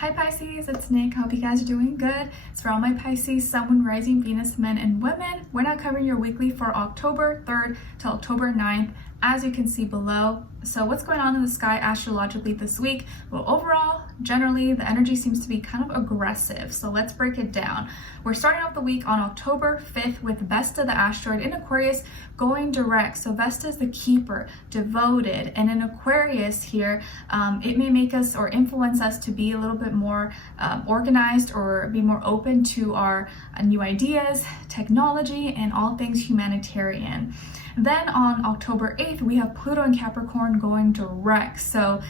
Hi Pisces, it's Nick. Hope you guys are doing good. It's for all my Pisces, Sun, Moon, Rising, Venus, men, and women. We're now covering your weekly for October 3rd to October 9th, as you can see below. So what's going on in the sky astrologically this week? Well, overall, generally, the energy seems to be kind of aggressive. So let's break it down. We're starting off the week on October 5th with Vesta, the asteroid in Aquarius, going direct. So Vesta is the keeper, devoted, and in Aquarius here, it may make us or influence us to be a little bit more organized or be more open to our new ideas, technology, and all things humanitarian. Then on October 8th, we have Pluto in Capricorn going direct. So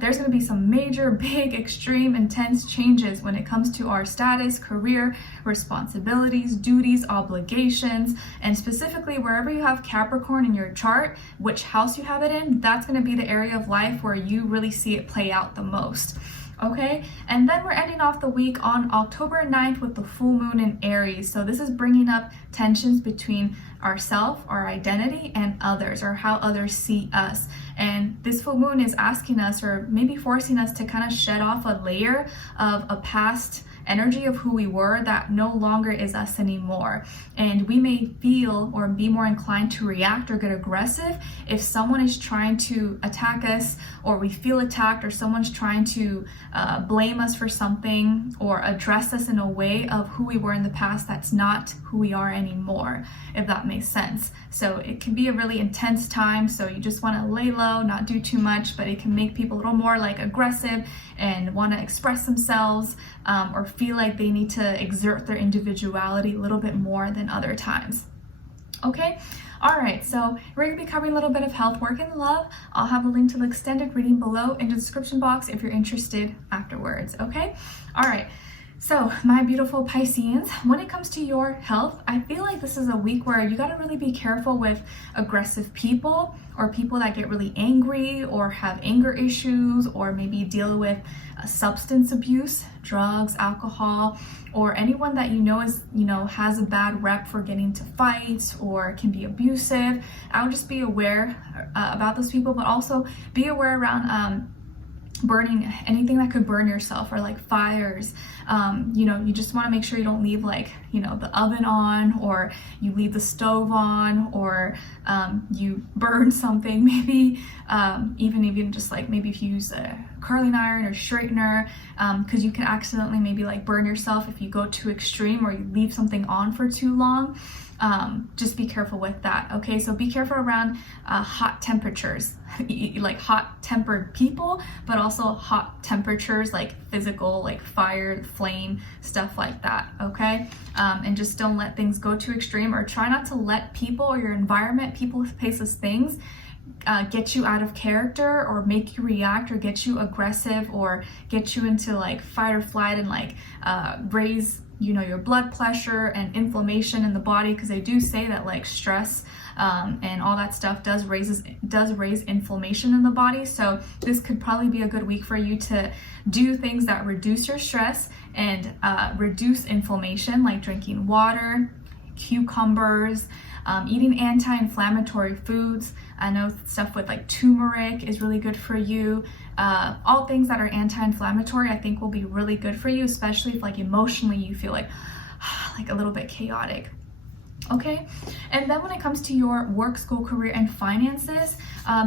there's going to be some major, big, extreme, intense changes when it comes to our status, career, responsibilities, duties, obligations, and specifically wherever you have Capricorn in your chart, which house you have it in, that's going to be the area of life where you really see it play out the most. Okay, and then we're ending off the week on October 9th with the full moon in Aries. So this is bringing up tensions between ourselves, our identity, and others, or how others see us. And this full moon is asking us, or maybe forcing us, to kind of shed off a layer of a past energy of who we were that no longer is us anymore. And we may feel or be more inclined to react or get aggressive if someone is trying to attack us, or we feel attacked, or someone's trying to blame us for something or address us in a way of who we were in the past that's not who we are anymore, if that makes sense. So it can be a really intense time, so you just want to lay low, not do too much, but it can make people a little more like aggressive and want to express themselves, or feel like they need to exert their individuality a little bit more than other times. Okay, all right, so we're going to be covering a little bit of health, work, and love. I'll have a link to the extended reading below in the description box if you're interested afterwards, okay? All right. So my beautiful Pisceans, when it comes to your health, I feel like this is a week where you got to really be careful with aggressive people, or people that get really angry or have anger issues, or maybe deal with substance abuse, drugs, alcohol, or anyone that is, has a bad rep for getting into fights or can be abusive. I would just be aware about those people, but also be aware around burning anything that could burn yourself, or like fires. You just want to make sure you don't leave the oven on, or you leave the stove on, or you burn something, maybe even just like maybe if you use a curling iron or straightener, because you can accidentally maybe like burn yourself if you go too extreme or you leave something on for too long. Just be careful with that. Okay, so be careful around hot temperatures, like hot tempered people, but also hot temperatures like physical, like fire, flame, stuff like that. Okay, and just don't let things go too extreme, or try not to let people or your environment, people, places, things get you out of character, or make you react, or get you aggressive, or get you into like fight or flight, and like raise your blood pressure and inflammation in the body, because they do say that like stress and all that stuff does raise inflammation in the body. So this could probably be a good week for you to do things that reduce your stress and reduce inflammation, like drinking water, cucumbers, eating anti-inflammatory foods. I know stuff with like turmeric is really good for you. All things that are anti-inflammatory, I think, will be really good for you, especially if like emotionally you feel like a little bit chaotic. Okay, and then when it comes to your work, school, career, and finances,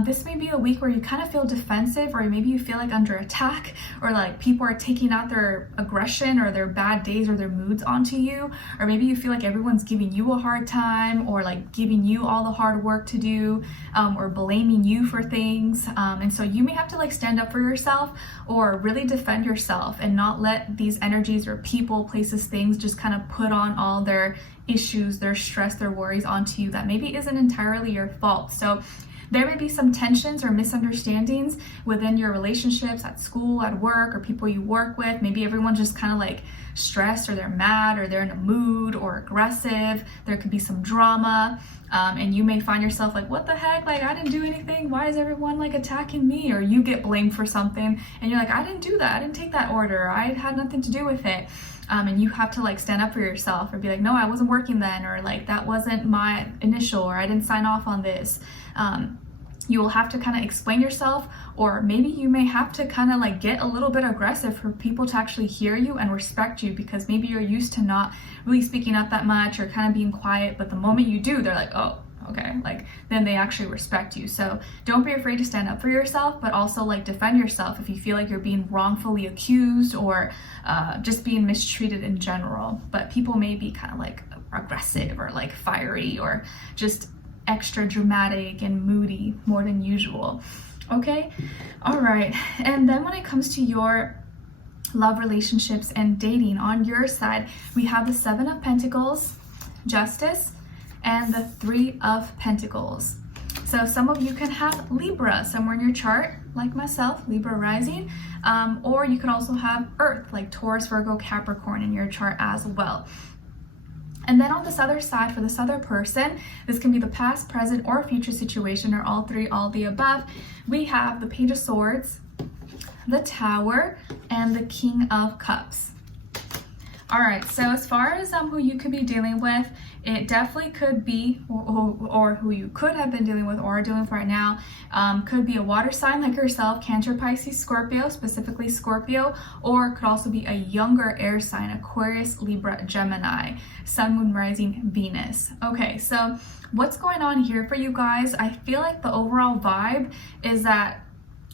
this may be a week where you kind of feel defensive, or maybe you feel like under attack, or like people are taking out their aggression or their bad days or their moods onto you, or maybe you feel like everyone's giving you a hard time, or like giving you all the hard work to do, or blaming you for things, and so you may have to like stand up for yourself, or really defend yourself, and not let these energies or people, places, things just kind of put on all their issues, their stress, their worries onto you that maybe isn't entirely your fault. So there may be some tensions or misunderstandings within your relationships at school, at work, or people you work with. Maybe everyone's just kind of like stressed, or they're mad, or they're in a mood, or aggressive. There could be some drama, and you may find yourself like, what the heck, like I didn't do anything, why is everyone like attacking me? Or you get blamed for something and you're like, I didn't do that, I didn't take that order, I had nothing to do with it. And you have to like stand up for yourself, or be like, no, I wasn't working then, or like that wasn't my initial, or I didn't sign off on this. you will have to kind of explain yourself, or maybe you may have to kind of like get a little bit aggressive for people to actually hear you and respect you, because maybe you're used to not really speaking up that much or kind of being quiet, but the moment you do, they're like, oh, okay, like then they actually respect you. So don't be afraid to stand up for yourself, but also like defend yourself if you feel like you're being wrongfully accused or just being mistreated in general. But people may be kind of like aggressive or like fiery or just extra dramatic and moody more than usual. Okay, all right. And then when it comes to your love relationships and dating, on your side we have the 7 of Pentacles, Justice, and the 3 of Pentacles. So some of you can have Libra somewhere in your chart, like myself, Libra rising, or you can also have Earth, like Taurus, Virgo, Capricorn in your chart as well. And then on this other side, for this other person, this can be the past, present, or future situation, or all 3, all the above. We have the Page of Swords, the Tower, and the King of Cups. All right, so as far as who you could be dealing with, it definitely could be, or who you could have been dealing with or are dealing with right now, could be a water sign like yourself, Cancer, Pisces, Scorpio, specifically Scorpio, or could also be a younger air sign, Aquarius, Libra, Gemini, Sun, Moon, Rising, Venus. Okay, so what's going on here for you guys? I feel like the overall vibe is that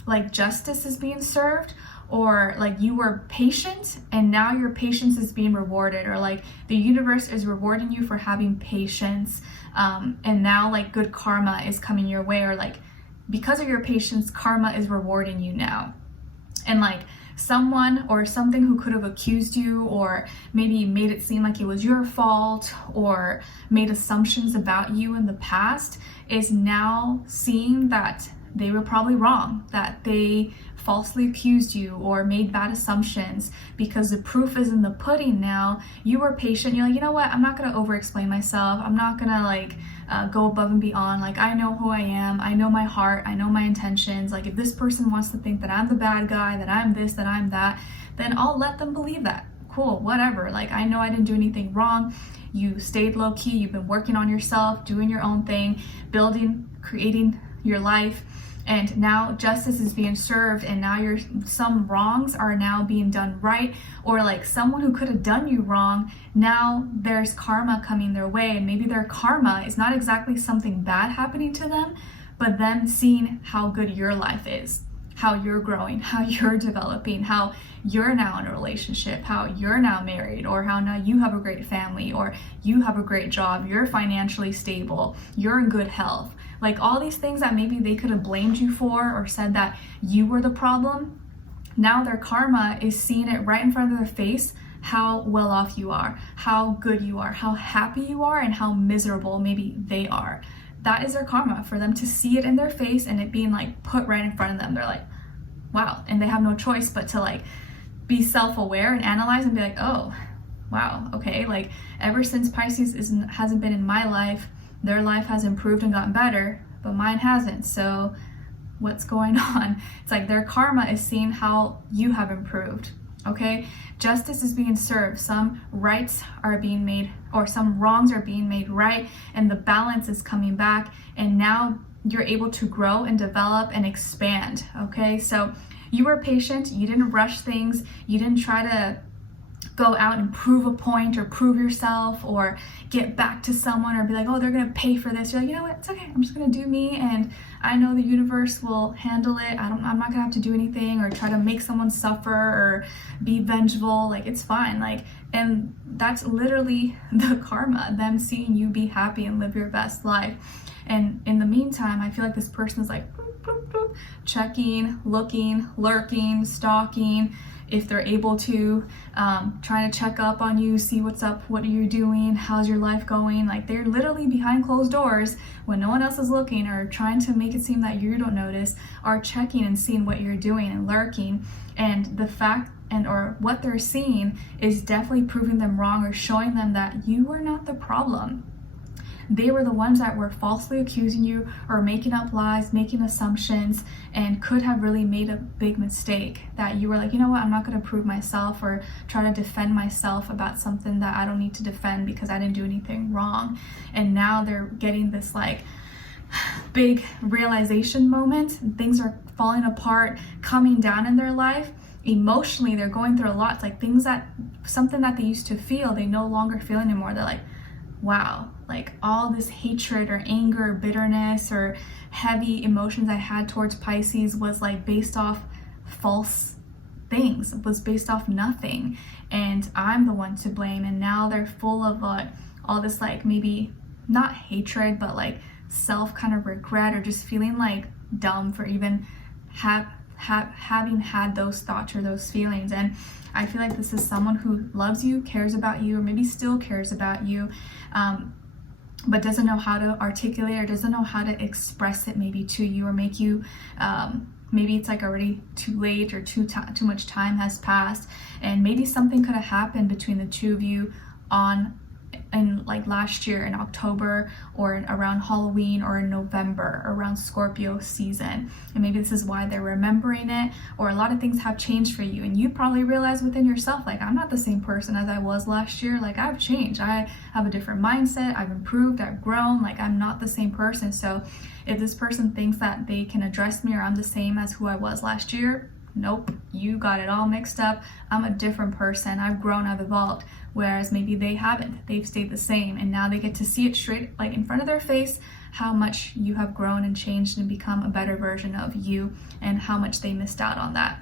like justice is being served, or like you were patient and now your patience is being rewarded, or like the universe is rewarding you for having patience, and now like good karma is coming your way, or like because of your patience, karma is rewarding you now. And like someone or something who could have accused you or maybe made it seem like it was your fault or made assumptions about you in the past is now seeing that they were probably wrong, that they falsely accused you or made bad assumptions, because the proof is in the pudding now. You were patient. You're like, you know what? I'm not going to over explain myself. I'm not going to like go above and beyond. Like, I know who I am. I know my heart. I know my intentions. Like, if this person wants to think that I'm the bad guy, that I'm this, that I'm that, then I'll let them believe that. Cool, whatever. Like, I know I didn't do anything wrong. You stayed low key. You've been working on yourself, doing your own thing, building, creating your life. And now justice is being served, and now some wrongs are now being done right, or like someone who could have done you wrong, now there's karma coming their way, and maybe their karma is not exactly something bad happening to them, but them seeing how good your life is, how you're growing, how you're developing, how you're now in a relationship, how you're now married, or how now you have a great family, or you have a great job, you're financially stable, you're in good health. Like all these things that maybe they could have blamed you for or said that you were the problem, now their karma is seeing it right in front of their face, how well off you are, how good you are, how happy you are, and how miserable maybe they are. That is their karma, for them to see it in their face and it being like put right in front of them. They're like, wow. And they have no choice but to like be self-aware and analyze and be like, oh, wow, okay. Like ever since Pisces hasn't been in my life, their life has improved and gotten better, but mine hasn't. So what's going on? It's like their karma is seeing how you have improved. Okay, justice is being served. Some rights are being made, or some wrongs are being made right, and the balance is coming back, and now you're able to grow and develop and expand. Okay, so you were patient, you didn't rush things, you didn't try to go out and prove a point or prove yourself or get back to someone or be like, oh, they're gonna pay for this. You're like, you know what, it's okay, I'm just gonna do me, and I know the universe will handle it. I'm not gonna have to do anything or try to make someone suffer or be vengeful. Like, it's fine. Like, and that's literally the karma, them seeing you be happy and live your best life. And in the meantime, I feel like this person is like checking, looking, lurking, stalking, if they're able to, trying to check up on you, see what's up, what are you doing, how's your life going. Like, they're literally behind closed doors when no one else is looking, or trying to make it seem that you don't notice, are checking and seeing what you're doing and lurking. And the fact or what they're seeing is definitely proving them wrong, or showing them that you are not the problem. They were the ones that were falsely accusing you or making up lies, making assumptions, and could have really made a big mistake, that you were like, you know what, I'm not going to prove myself or try to defend myself about something that I don't need to defend because I didn't do anything wrong. And now they're getting this like big realization moment. Things are falling apart, coming down in their life. Emotionally, they're going through a lot. It's like something that they used to feel, they no longer feel anymore. They're like, wow, like all this hatred or anger or bitterness or heavy emotions I had towards Pisces was like based off false things, was based off nothing, and I'm the one to blame. And now they're full of all this, like, maybe not hatred, but like self kind of regret, or just feeling like dumb for even having had those thoughts or those feelings. And I feel like this is someone who loves you, cares about you, or maybe still cares about you, but doesn't know how to articulate or doesn't know how to express it maybe to you, or make you, maybe it's like already too late, or too much time has passed, and maybe something could have happened between the two of you in like last year in October, or around Halloween, or in November, around Scorpio season. And maybe this is why they're remembering it, or a lot of things have changed for you, and you probably realize within yourself, like, I'm not the same person as I was last year. Like, I've changed, I have a different mindset, I've improved, I've grown, like I'm not the same person. So if this person thinks that they can address me, or I'm the same as who I was last year, nope, you got it all mixed up. I'm a different person. I've grown, I've evolved. Whereas maybe they haven't. They've stayed the same, and now they get to see it straight, like in front of their face, how much you have grown and changed and become a better version of you, and how much they missed out on that.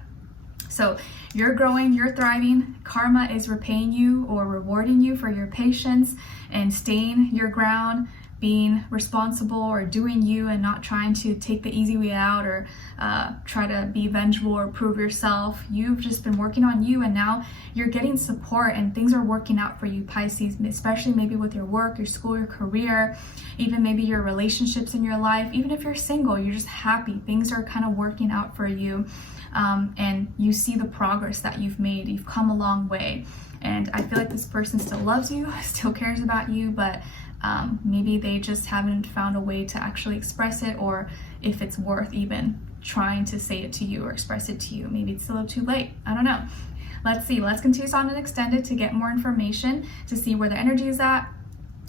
So you're growing, you're thriving. Karma is repaying you or rewarding you for your patience and staying your ground, being responsible, or doing you, and not trying to take the easy way out, or try to be vengeful or prove yourself. You've just been working on you, and now you're getting support, and things are working out for you, Pisces, especially maybe with your work, your school, your career, even maybe your relationships in your life. Even if you're single, you're just happy. Things are kind of working out for you, and you see the progress that you've made. You've come a long way, and I feel like this person still loves you, still cares about you, but maybe they just haven't found a way to actually express it, or if it's worth even trying to say it to you or express it to you. Maybe it's a little too late. I don't know. Let's see. Let's continue on and extend it to get more information, to see where the energy is at.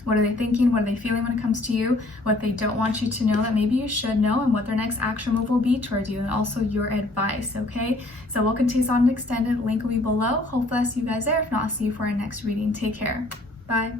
What are they thinking? What are they feeling when it comes to you? What they don't want you to know that maybe you should know, and what their next action move will be towards you, and also your advice, okay? So we'll continue on and extend it. Link will be below. Hopefully I'll see you guys there. If not, I'll see you for our next reading. Take care. Bye.